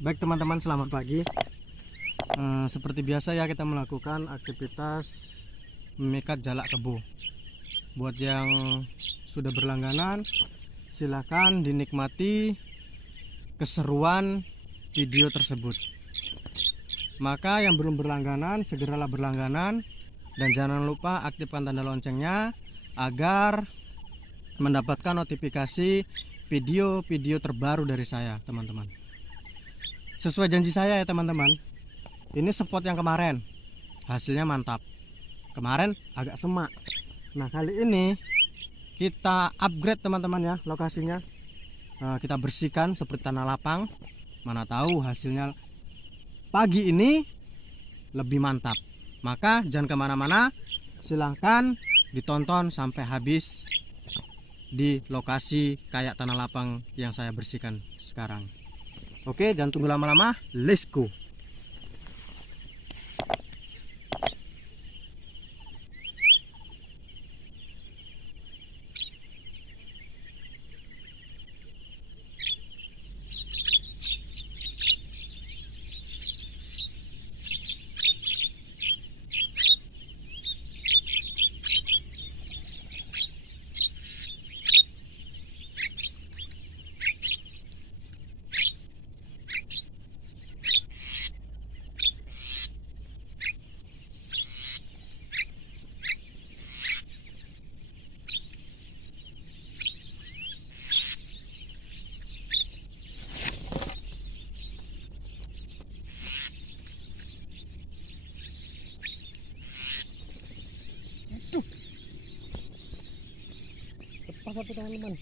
Baik teman-teman, selamat pagi. Seperti biasa ya, kita melakukan aktivitas memikat jalak kebo. Buat yang sudah berlangganan, silakan dinikmati keseruan video tersebut. Maka yang belum berlangganan, segeralah berlangganan. Dan jangan lupa aktifkan tanda loncengnya agar mendapatkan notifikasi video-video terbaru dari saya, teman-teman. Sesuai janji saya ya teman-teman, ini spot yang kemarin hasilnya mantap. Kemarin agak semak. Nah, kali ini kita upgrade teman-teman ya lokasinya. Kita bersihkan seperti tanah lapang. Mana tahu hasilnya pagi ini lebih mantap. Maka jangan kemana-mana, silahkan ditonton sampai habis di lokasi kayak tanah lapang yang saya bersihkan sekarang. Oke, jangan tunggu lama-lama, let's go. Lepas satu teman-teman.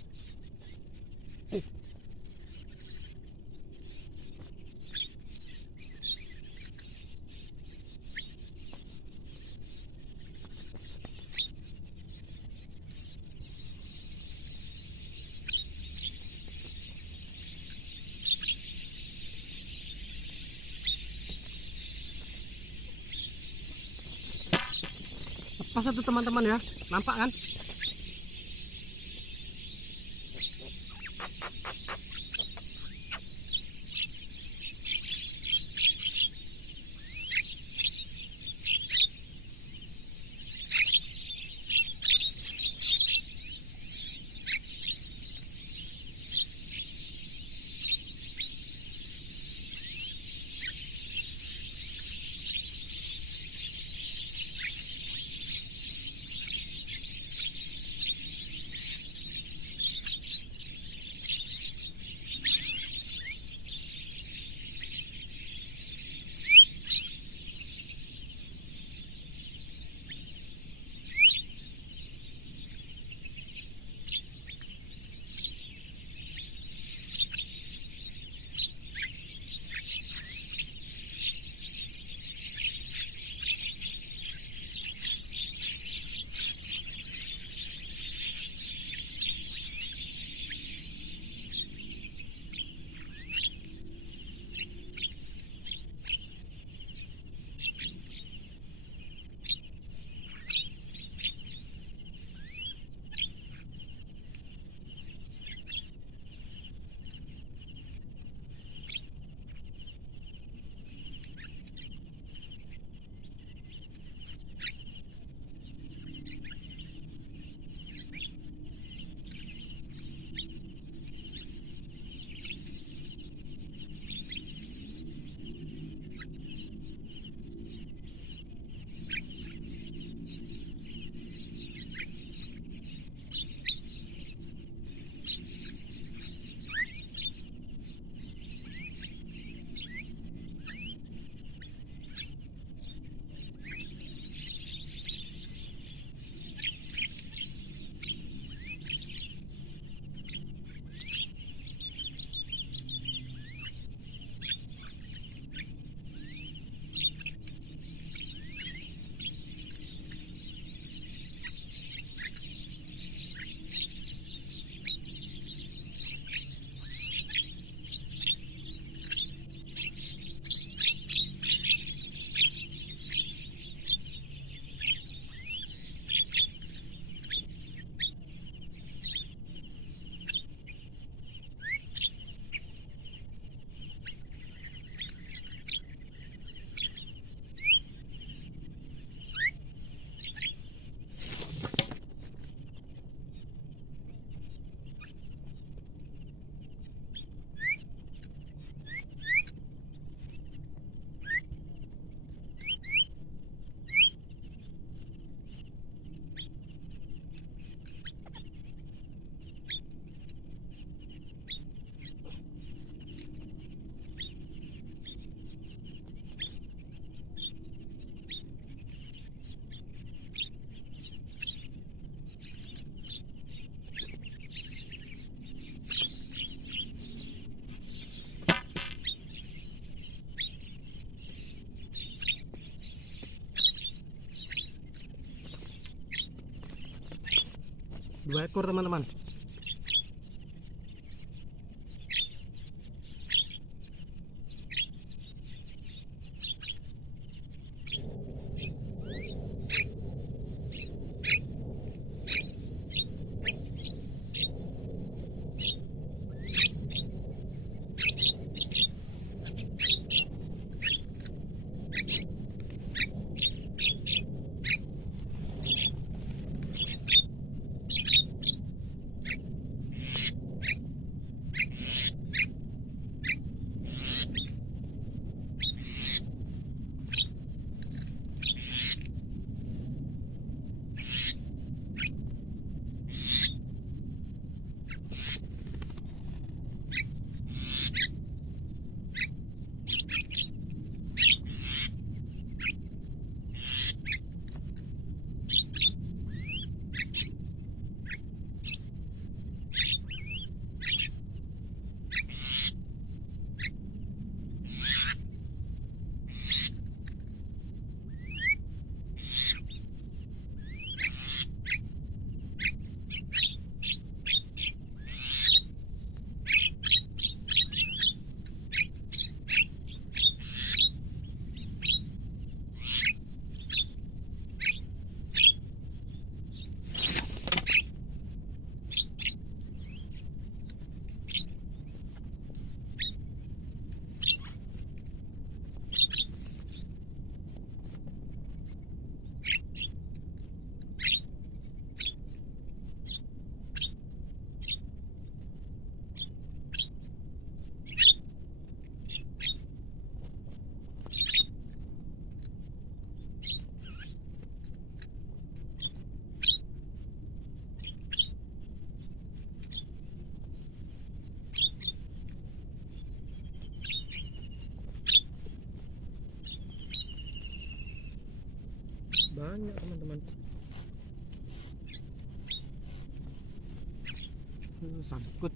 Lepas satu teman-teman ya, nampak kan? 2 ekor teman-teman. Banyak teman-teman. Sangkut.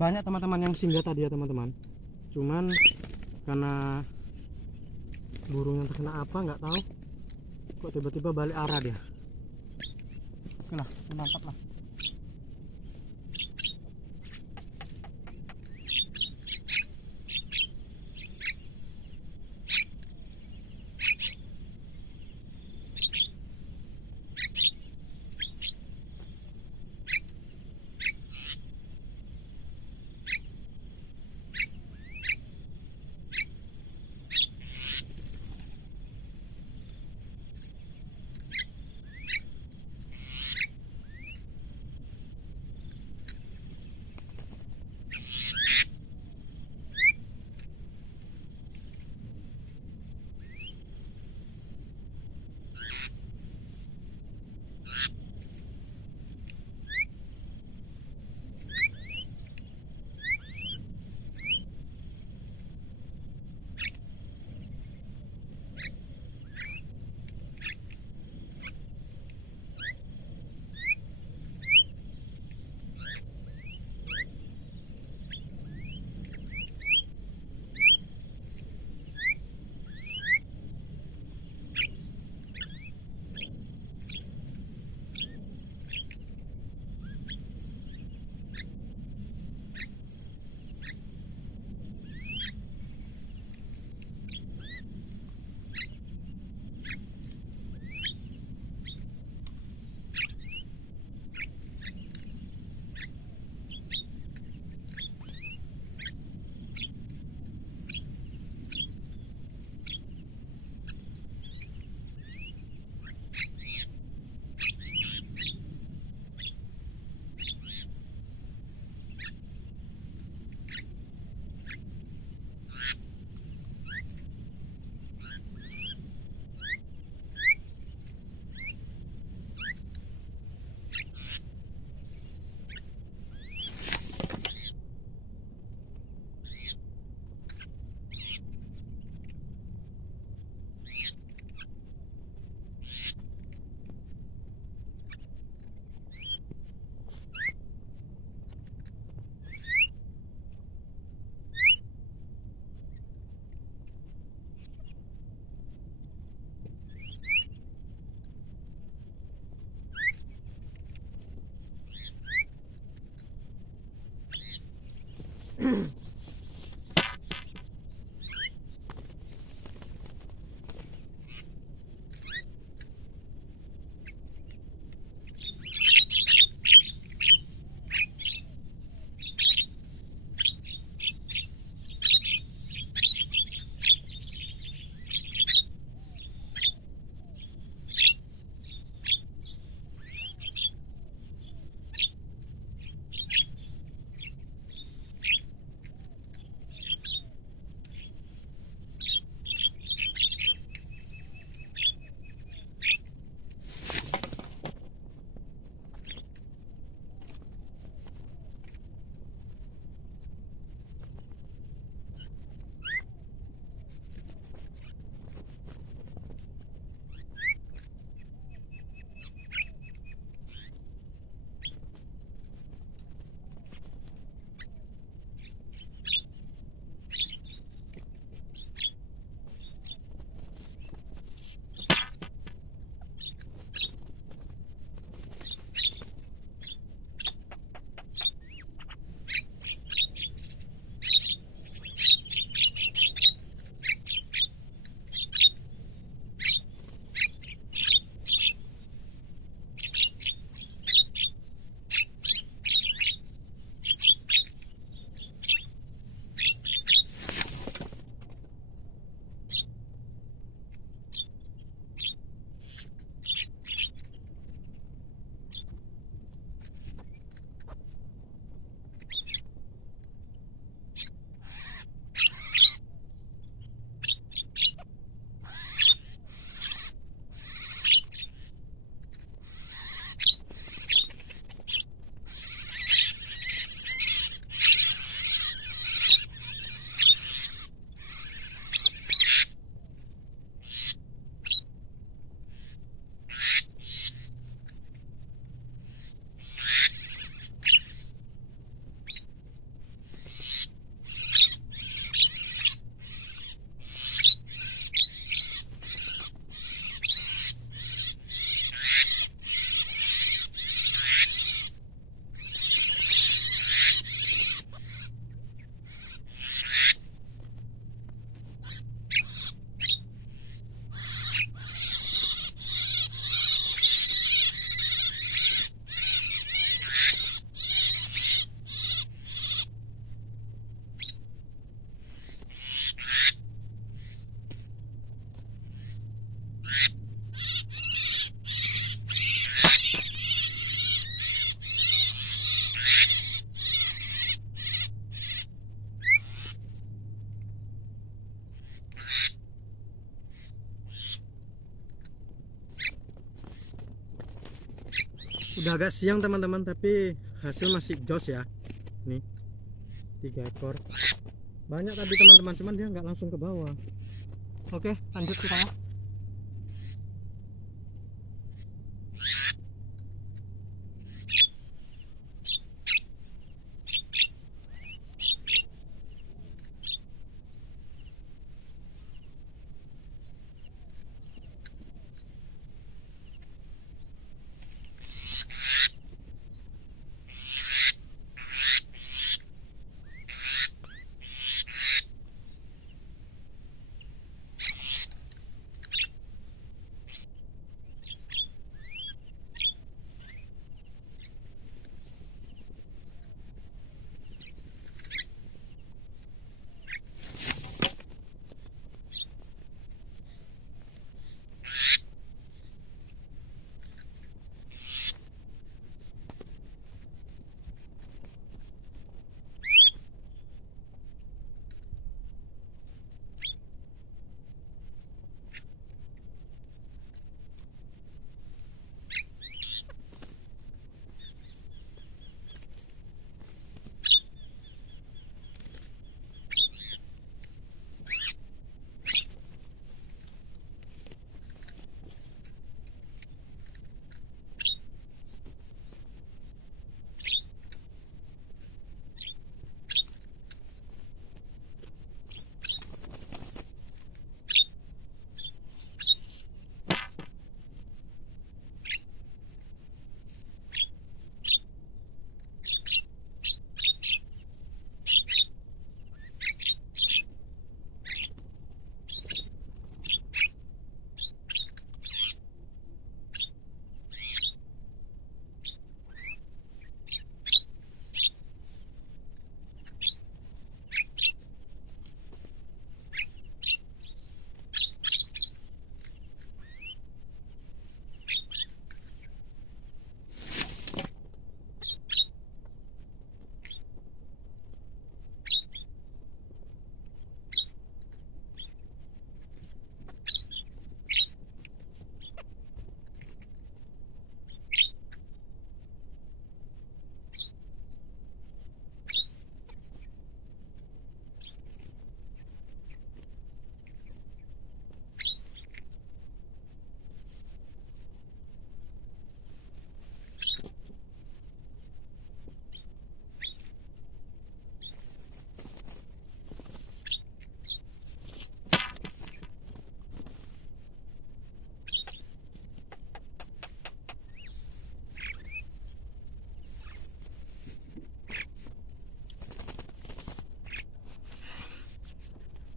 Banyak teman-teman yang singgah tadi ya teman-teman. Cuman karena burung yang terkena apa nggak tahu, kok tiba-tiba balik arah dia. Oke lah, mantap lah. Udah agak siang teman-teman, tapi hasil masih jos ya. Nih 3 ekor, banyak tadi teman-teman, cuman dia nggak langsung ke bawah. Oke, lanjut kita ya.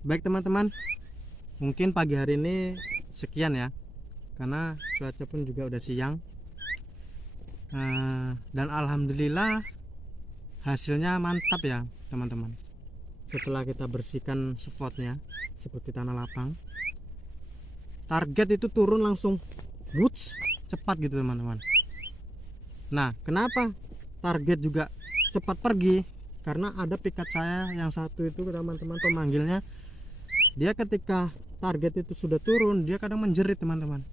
Baik teman-teman, mungkin pagi hari ini sekian ya, karena cuaca pun juga udah siang. Dan alhamdulillah hasilnya mantap ya teman-teman. Setelah kita bersihkan spotnya seperti tanah lapang, target itu turun langsung woods, cepat gitu teman-teman. Nah, kenapa target juga cepat pergi? Karena ada pikat saya yang satu itu teman-teman, pemanggilnya dia ketika target itu sudah turun, dia kadang menjerit teman-teman.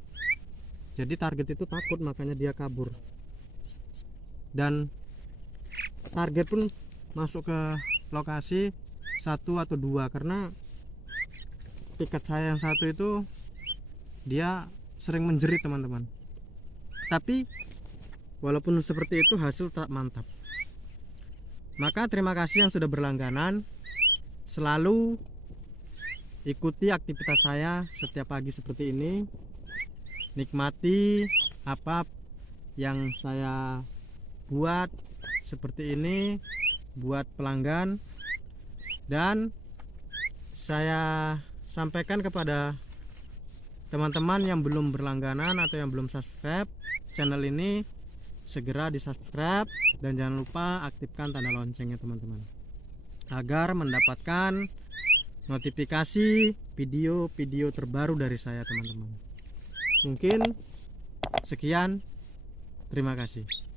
Jadi target itu takut, makanya dia kabur. Dan target pun masuk ke lokasi 1 atau 2, karena pikat saya yang satu itu dia sering menjerit teman-teman. Tapi walaupun seperti itu, hasil tak mantap. Maka terima kasih yang sudah berlangganan. Selalu ikuti aktivitas saya setiap pagi seperti ini. Nikmati apa yang saya buat seperti ini buat pelanggan. Dan saya sampaikan kepada teman-teman yang belum berlangganan atau yang belum subscribe channel ini, segera di subscribe dan jangan lupa aktifkan tanda loncengnya teman-teman, agar mendapatkan notifikasi video-video terbaru dari saya teman-teman. Mungkin sekian, terima kasih.